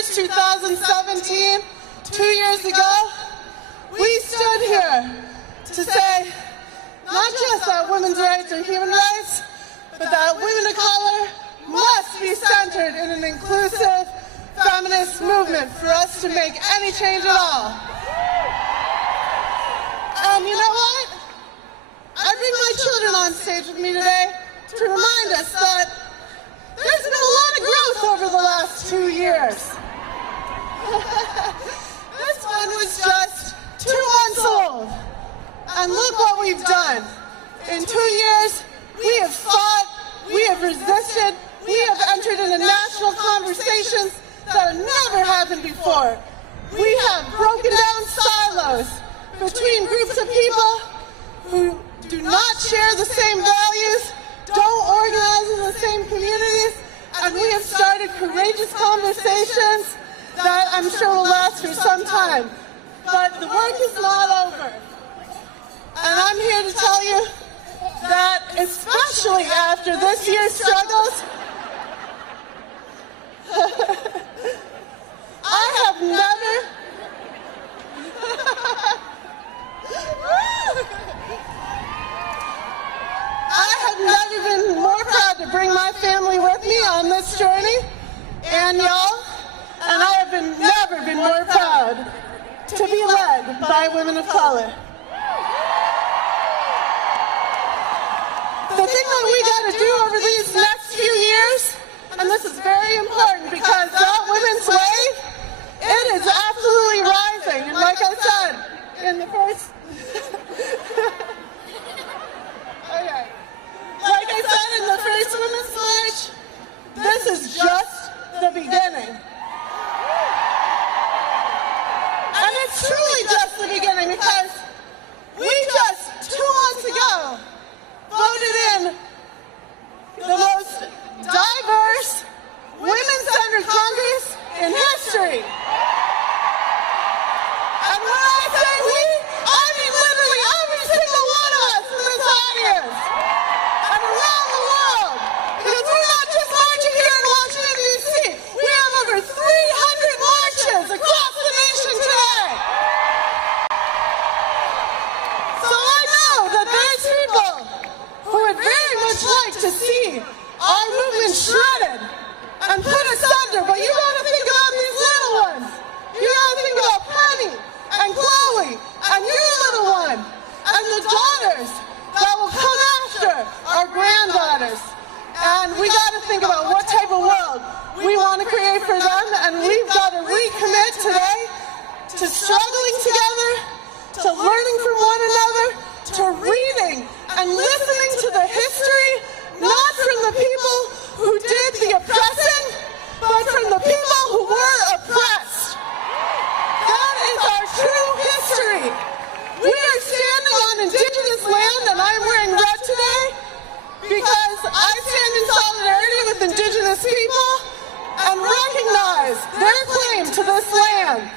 March 2017, 2 years ago, we stood here to say not just that women's rights are human rights, but that women of color must be centered in an inclusive feminist movement for us to make any change at all. And you know what? I bring my children on stage with me today to remind us that there's been a lot of growth over the last 2 years. This one was just 2 months old. And look what we've done. In 2 years, we have fought, we have resisted, we have entered into national conversations that have never happened before. We have broken down silos between groups of people who do not share the same values, don't organize in the same communities, and we have started courageous conversations that I'm sure will last for some time. But the work is not over. And I'm here to tell you that especially after this year's struggles, I have never been more proud to bring my family with me on this journey, and y'all, and I have never been more proud to be led by women of color. The thing that we got to do over these next few years, and this is very important because that women's wave, it is absolutely rising. And like I said in the first, okay, like I said in the first Women's March, this is just the beginning. And it's truly just the beginning because we just 2 months ago voted in the most diverse women-centered Congress in history. And when I say we, I mean literally every single one of us in this audience and around the world. Because we're not just marching here in Washington, D.C. We have over 300 marches across the nation today. So I know that there's people who would very much like to see our movement shredded and put asunder, but you gotta think about these little ones. You gotta think about Penny and Chloe and your little one and the daughters that will come after our granddaughters. And we gotta think about what type of world we want to create for them, and we've got to recommit today to struggling together, to learning from one another, to reading and listening to the history, not from the people who did the oppressing, but from the people who were oppressed. That is our true history. We are standing on indigenous land, and I'm wearing red today because I stand in solidarity with indigenous people and recognize their claim to this land.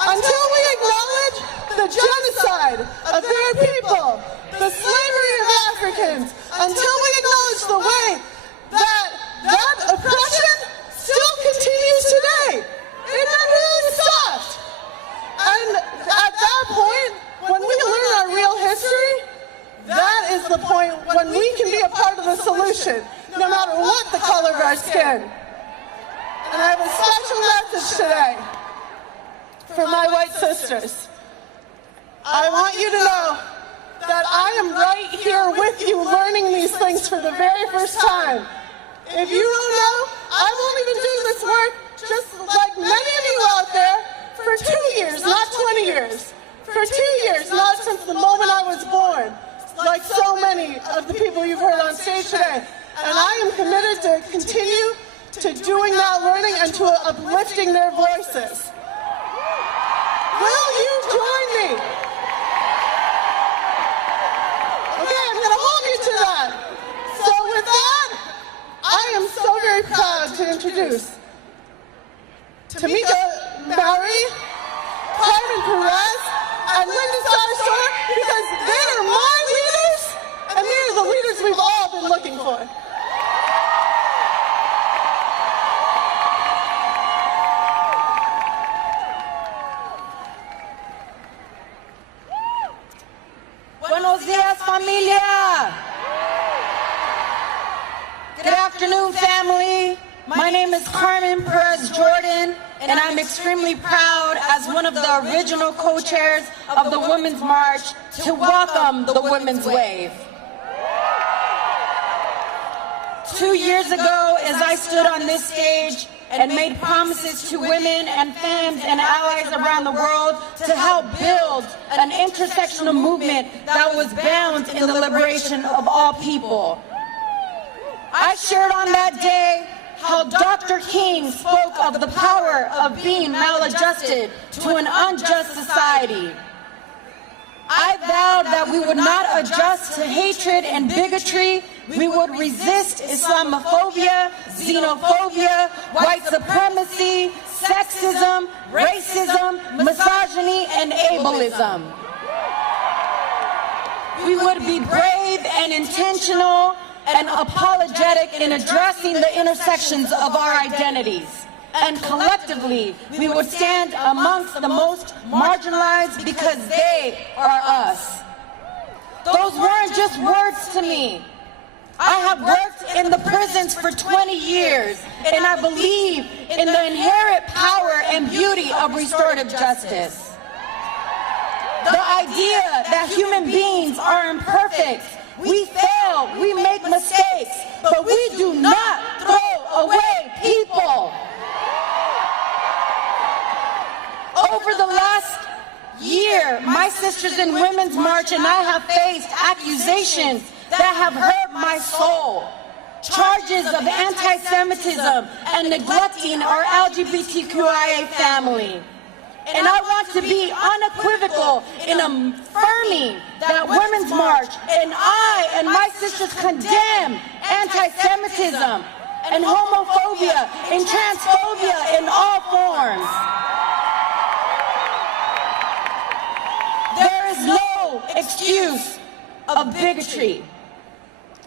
Until we acknowledge the genocide of their people, the slavery of Africans, until we acknowledge the way that oppression still continues today, it never really stopped. And at that point, when we learn our real history, that is the point when we can be a part of the solution, no matter what the color of our skin. And I have a special message today for my white sisters. I want you to know that I am right here with you learning these things for the very first time. If you don't know, I've only been doing this work, just like many of you out there, for 2 years, not 20 years. For 2 years, not since the moment I was born, like so many of the people you've heard on stage today. And I am committed to continue to doing that learning and to uplifting their voices. Will you join me? Okay, I'm going to hold you to that. So with that, I am so very proud to introduce Tamika, Mallory, Carmen, Perez, and Sarsour, because they are my leaders, and they are the leaders we've all been looking for. My name is Carmen Perez-Jordan, and I'm extremely proud as one of the original co-chairs of the Women's March to welcome the Women's Wave. 2 years ago, as I stood on this stage and made promises to women and fans and allies around the world to help build an intersectional movement that was bound in the liberation of all people. I shared on that day how Dr. King spoke of the power of being maladjusted to an unjust society. I vowed that we would not adjust to hatred and bigotry. We would resist Islamophobia, xenophobia, white supremacy, sexism, racism, misogyny, and ableism. We would be brave and intentional and apologetic in addressing the intersections of our identities. And collectively, we would stand amongst the most marginalized because they are us. Those weren't just words to me. I have worked in the prisons for 20 years, and I believe in the inherent power and beauty of restorative justice. The idea that human beings are imperfect, we fail, we make mistakes, but we do not throw away people. Over the last year, my sisters in Women's March and I have faced accusations that have hurt my soul. Charges of anti-Semitism and neglecting our LGBTQIA family. And I want to be unequivocal in affirming that Women's March and I and my sisters condemn anti-Semitism and homophobia and transphobia in all forms. There is no excuse of bigotry.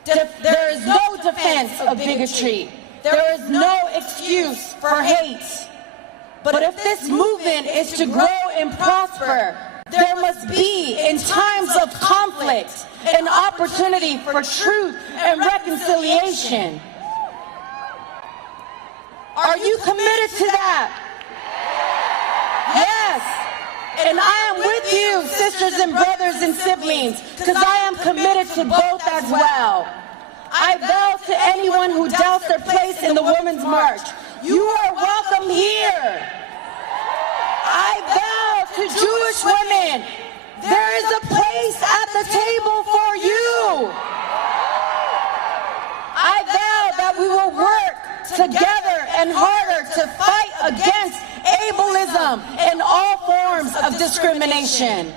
There is no defense of bigotry. There is no excuse for hate. But if this movement is to grow and prosper, there must be, in times of conflict, an opportunity for truth and reconciliation. Are you committed to that? Yes. And I am with you, sisters and brothers and siblings, because I am committed to both as well. I vow to anyone who doubts their place in the Women's March, you are welcome here. I vow to Jewish women, there is a place at the table for you. I vow that we will work together and harder to fight against ableism and all forms of discrimination.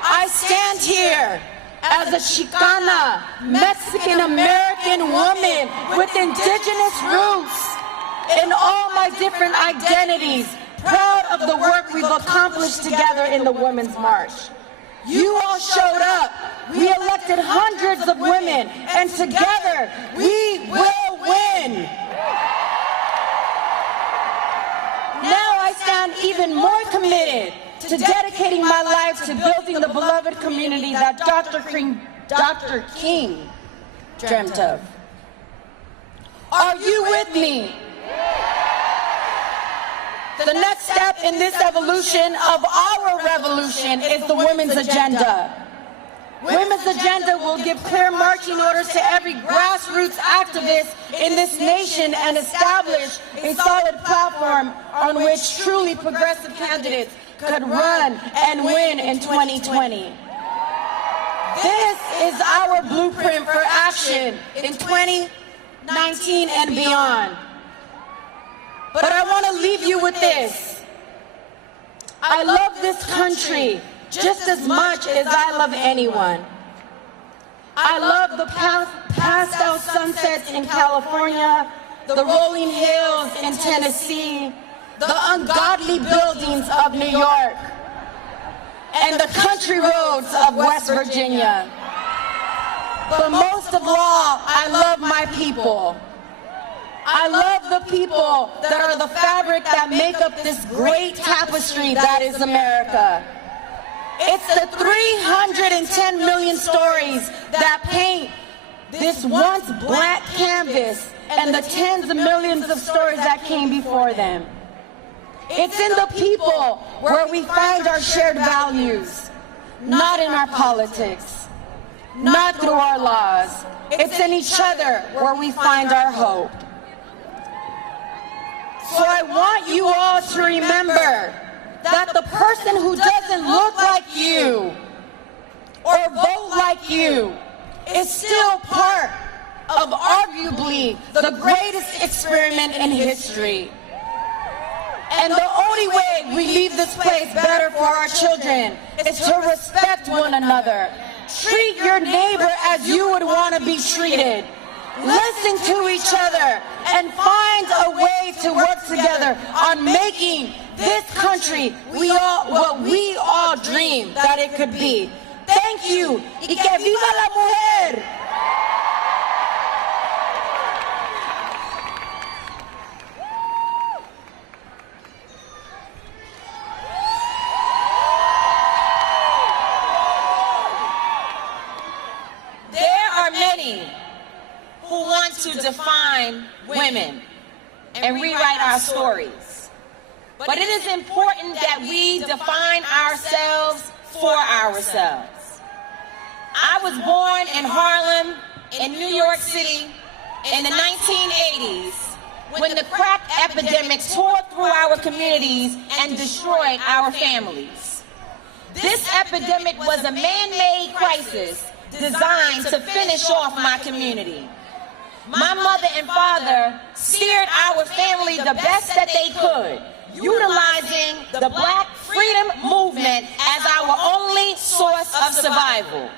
I stand here as a Chicana, Mexican-American woman with indigenous roots in all my different identities, proud of the work we've accomplished together in the Women's March. You all showed up. We elected hundreds of women, and together we will win. Now I stand even more committed to dedicating my life to building the beloved community that Dr. King dreamt of. Are you with me? The next step in this evolution of our revolution is the Women's Agenda. Women's Agenda will give clear marching orders to every grassroots activist in this nation and establish a solid platform on which truly progressive candidates could run and win in 2020. This is our blueprint for action in 2019 and beyond. But I want to leave you with this. I love this country just as much as I love anyone. I love the passed out sunsets in California, the rolling hills in Tennessee, the ungodly buildings of New York, and the country roads of West Virginia. But most of all, I love my people. I love the people that are the fabric that make up this great tapestry that is America. It's the 310 million stories that paint this once black canvas and the tens of millions of stories that came before them. It's in the people where we find our shared values, not in our politics, not through our laws. It's in each other where we find our hope. So I want you all to remember that the person who doesn't look like you or vote like you is still part of arguably the greatest experiment in history. And the only way we leave this place better for our children is to respect one another. Treat your neighbor as you would want to be treated. Listen to each other and find a way to work together on making this country what we all dream that it could be. Thank you. Y que viva la mujer. Who want to define women and rewrite our stories. But it is important that we define ourselves for ourselves. I was born in Harlem, in New York City, in the 1980s, when the crack epidemic tore through our communities and destroyed our families. This epidemic was a man-made crisis designed to finish off my community. My mother and father steered our family the best that they could, utilizing the Black freedom movement as our only source of survival.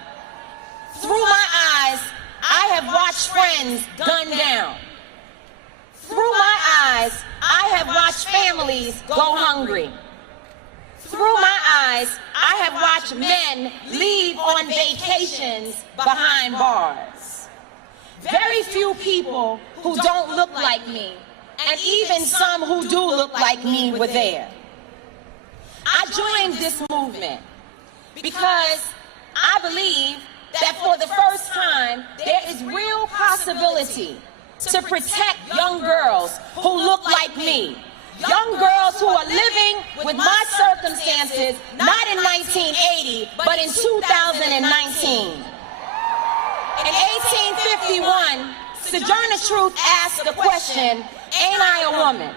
Through my eyes, I have watched friends gunned down. Through my eyes, I have watched families go hungry. Through my eyes, I have watched men leave on vacations behind bars. Very few people who don't look like me, and even some who do look like me, were there. I joined this movement because I believe that for the first time, there is real possibility to protect young girls who look like me. Young girls who are living with my circumstances, not in 1980, but in 2019. In 1851, Sojourner Truth asked the question, "Ain't I a woman?"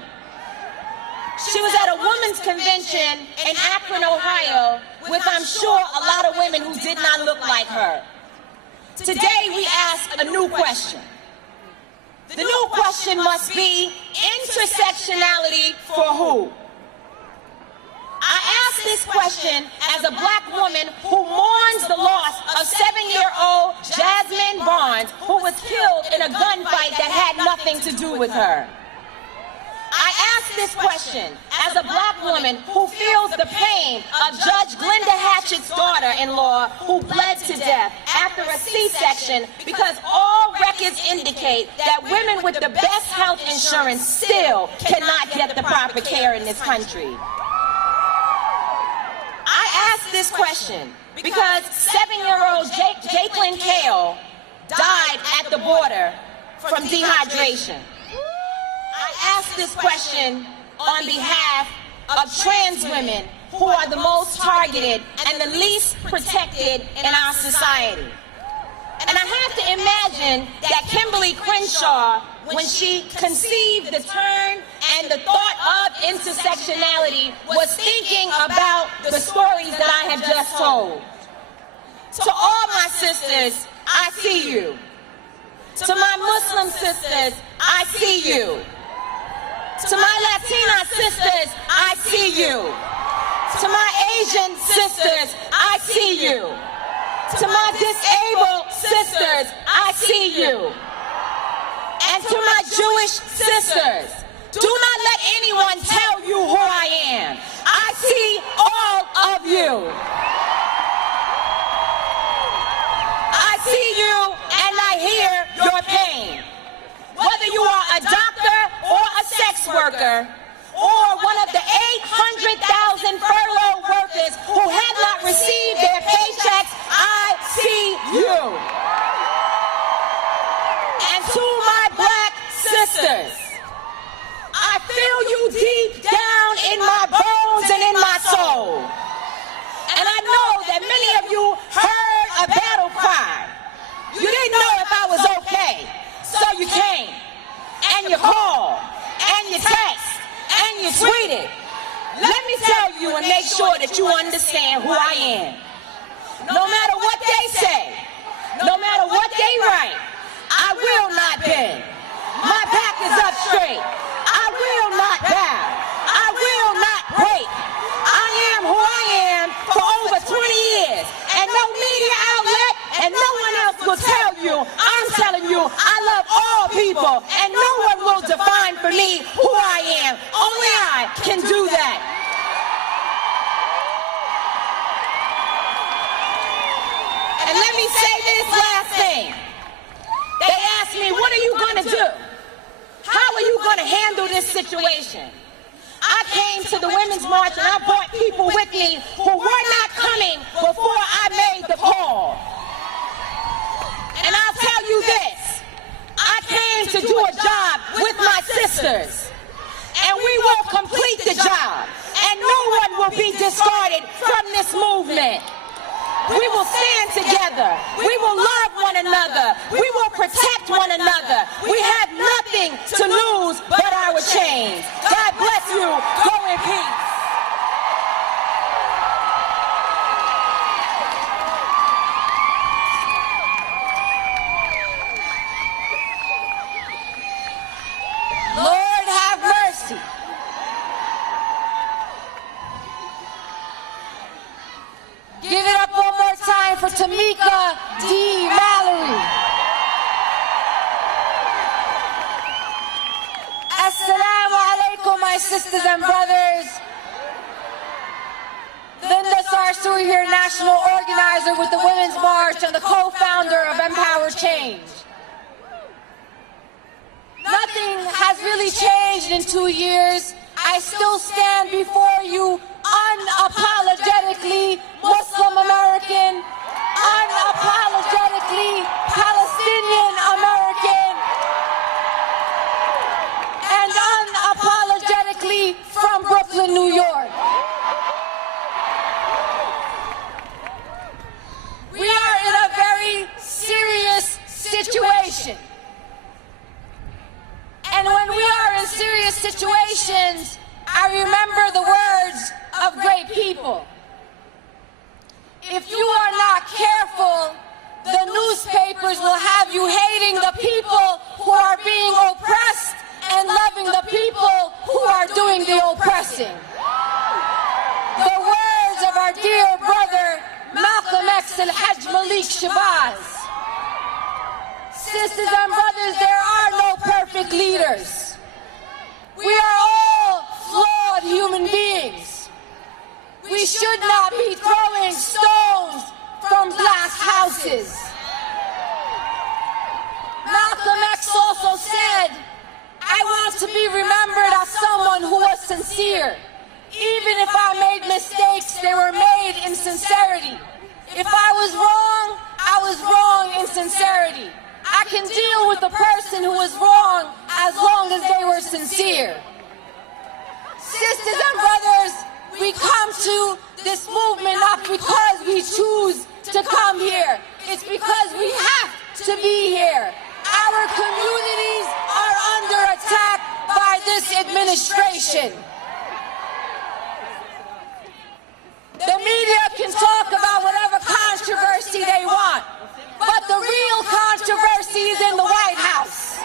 She was at a women's convention in Akron, Ohio, with, I'm sure, a lot of women who did not look like her. Today, we ask a new question. The new question must be intersectionality for who? I ask this question as a Black woman who mourns the loss of 7-year-old Jasmine Barnes, who was killed in a gunfight that had nothing to do with her. I ask this question as a Black woman who feels the pain of Judge Glenda Hatchett's daughter-in-law who bled to death after a C-section because all records indicate that women with the best health insurance still cannot get the proper care in this country. I ask this question because 7-year-old Jacqueline Kale died at the border from dehydration. I ask this question on behalf of trans women who are the most targeted and the least protected in our society. And I have to imagine that Kimberly Crenshaw, when she conceived the term and the thought of intersectionality, was thinking about the stories that I have just told. To all my sisters, I see you. To my Muslim sisters, I see you. To my Latina sisters, I see you. To my Asian sisters, I see you. To my disabled sisters, I see you. And to my Jewish sisters, do not let anyone tell you who I am. I see all of you. I see you and I hear your pain. Whether you are a doctor or a sex worker, or one of the 800,000 furlough workers who have not received their paychecks, I see you. And to my Black sisters. I feel you deep down in my bones and in my soul. And I know that many of you heard a battle cry. You didn't know if I was okay, so you came, and you called, and you text, and you tweeted. Let me tell you and make sure that you understand who I am. No matter what they say, no matter what they write, I will not bend. My back is up straight. I will not bow. I will not break. I am who I am for over 20 years. And no media outlet and no one else will tell you. I'm telling you, I love all people. And no one will define for me who I am. Only I can do that. And let me say this last thing. They asked me, what are you going to do? How are you going to handle this situation? I came to the Women's March and I brought people with me who were not coming before I made the call. And I'll tell you this, I came to do a job with my sisters. And we will complete the job. And no one will be discarded from this movement. We will stand together. We will love one another. We will protect one another. We have nothing to lose but our chains. God bless you. Go in peace. Lord have mercy. Give it up one more time for Tamika D. Mallory. Assalamu alaikum, my sisters and brothers. Linda Sarsour here, national organizer with the Women's March and the co-founder of Empower Change. Nothing has really changed in 2 years. I still stand before you unapologetically Muslim American, unapologetically Palestinian American, and unapologetically from Brooklyn, New York. We are in a very serious situation. And when we are in serious situations, I remember the words of great people. If you are not careful, the newspapers will have you hating the people who are being oppressed and loving the people who are doing the oppressing. The words of our dear brother, Malcolm X al-Hajj Malik Shabazz. Sisters and brothers, there are no perfect leaders. We are all flawed human beings. We should not be throwing stones from glass houses. Malcolm X also said, I want to be remembered as someone who was sincere. Even if I made mistakes, they were made in sincerity. If I was wrong in sincerity. I can deal with the person who was wrong as long as they were sincere. Sisters and brothers, we come to this movement not because we choose to come here. It's because we have to be here. Our communities are under attack by this administration. The media can talk about whatever controversy they want, but the real controversy is in the White House.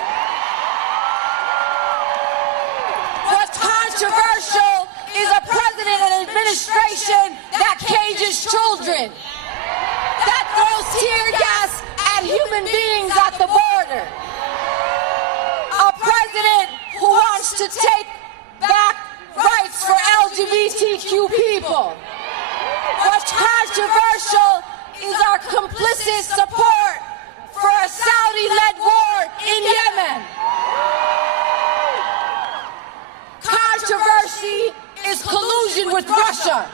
What's controversial is a president and administration that cages children, that throws tear gas at human beings at the border, a president who wants to take back rights for LGBTQ people. What's controversial is our complicit support for a Saudi-led war in Yemen. Controversy is collusion with Russia.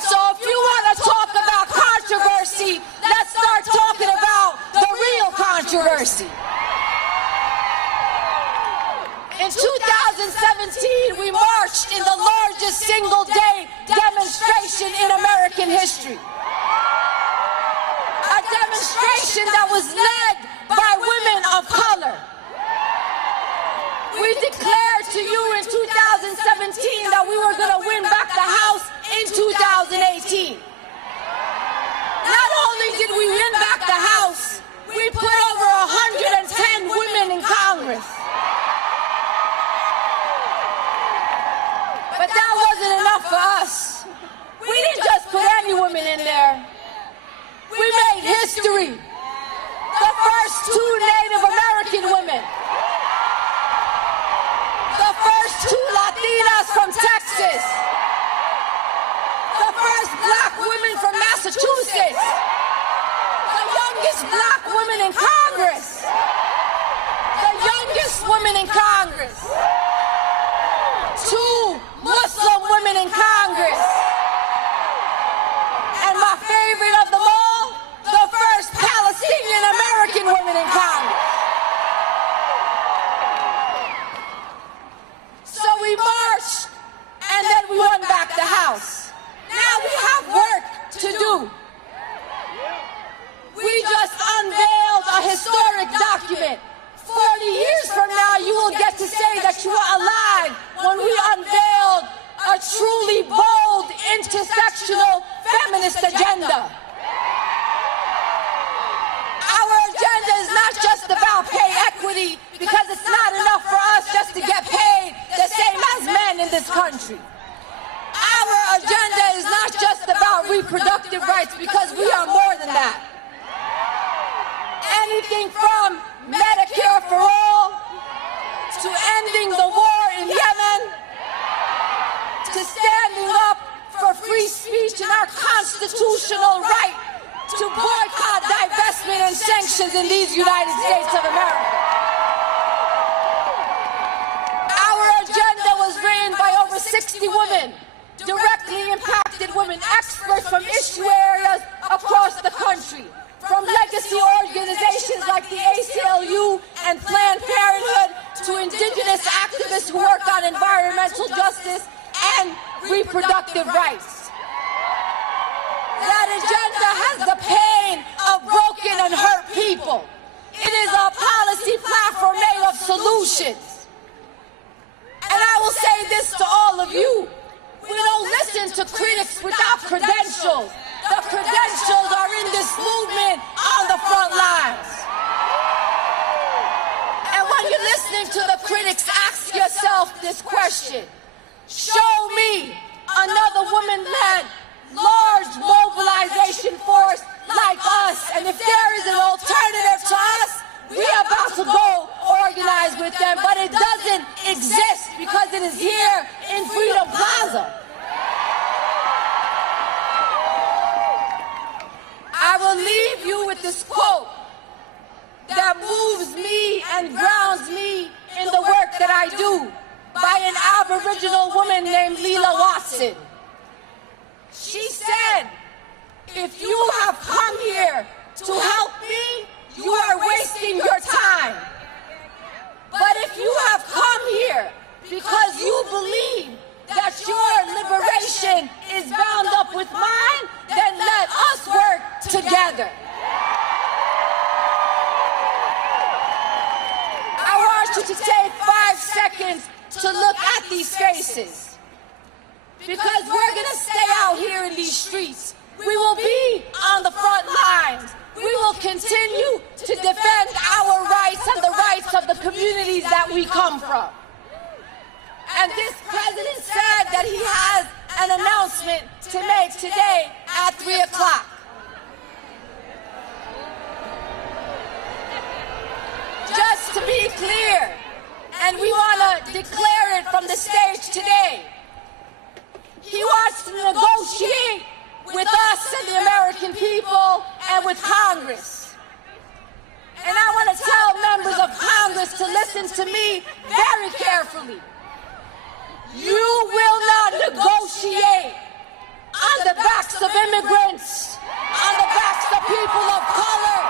So if you want to talk about controversy, let's start talking about the real controversy. In 2017, we marched in the largest single-day demonstration in American history. A demonstration that was led by women of color. We declared to you in 2017 that we were going to win back the House in 2018. Not only did we win back the House, we put over 110 women in Congress. But that wasn't enough for us. We didn't just put any women in there. We made history. The first 2 Native American women. The first 2 Latinas from Texas. The first black women from Massachusetts. The youngest black woman in Congress. The youngest woman in Congress. 2 Muslim women in Congress. And my favorite of them all, the first Palestinian American woman in Congress. So we marched, and then we won back the House. Now we have work to do. We just unveiled a historic document. 40 years from now, you will get to say that you were alive when we unveiled a truly bold, intersectional, feminist agenda. Our agenda is not just about pay equity, because it's not enough for us just to get paid the same as men in this country. Our agenda is not just about reproductive rights, because we are more than that. Anything from Medicare for all, to ending the war in Yemen, to standing up for free speech and our constitutional right to boycott, divestment, and sanctions in these United States of America. Our agenda was written by over 60 women, directly impacted women, experts from issue areas across the country, from legacy organizations like the ACLU and Planned Parenthood to indigenous activists who work on environmental justice and reproductive rights. That agenda has the pain of broken and hurt people. It is a policy platform made of solutions. And I will say this to all of you. We don't listen to critics without credentials. The credentials are in this movement on the front lines. And when you're listening to the critics, ask yourself this question. Show me another woman-led, large mobilization force like us. And if there is an alternative to us, we're about to go organize with them. But it doesn't exist because it is here in Freedom Plaza. I will leave you with this quote that moves me and grounds me in the work that I do, by an Aboriginal woman named Leela Watson. She said, if you have come here to help me, you are wasting your time. But if you have come here because you believe that your liberation is bound up with mine, then let us work together. I want you to take 5 seconds to look at these faces, because we're going to stay out here in these streets. We will be on the front lines. We will continue to defend our rights and the rights of the communities that we come from. And this president said that he has an announcement to make today at 3 o'clock. Just to be clear, and we want to declare it from the stage today, he wants to negotiate with us and the American people and with Congress. And I want to tell members of Congress to listen to me very carefully. You will not negotiate on the backs of immigrants, on the backs of people of color,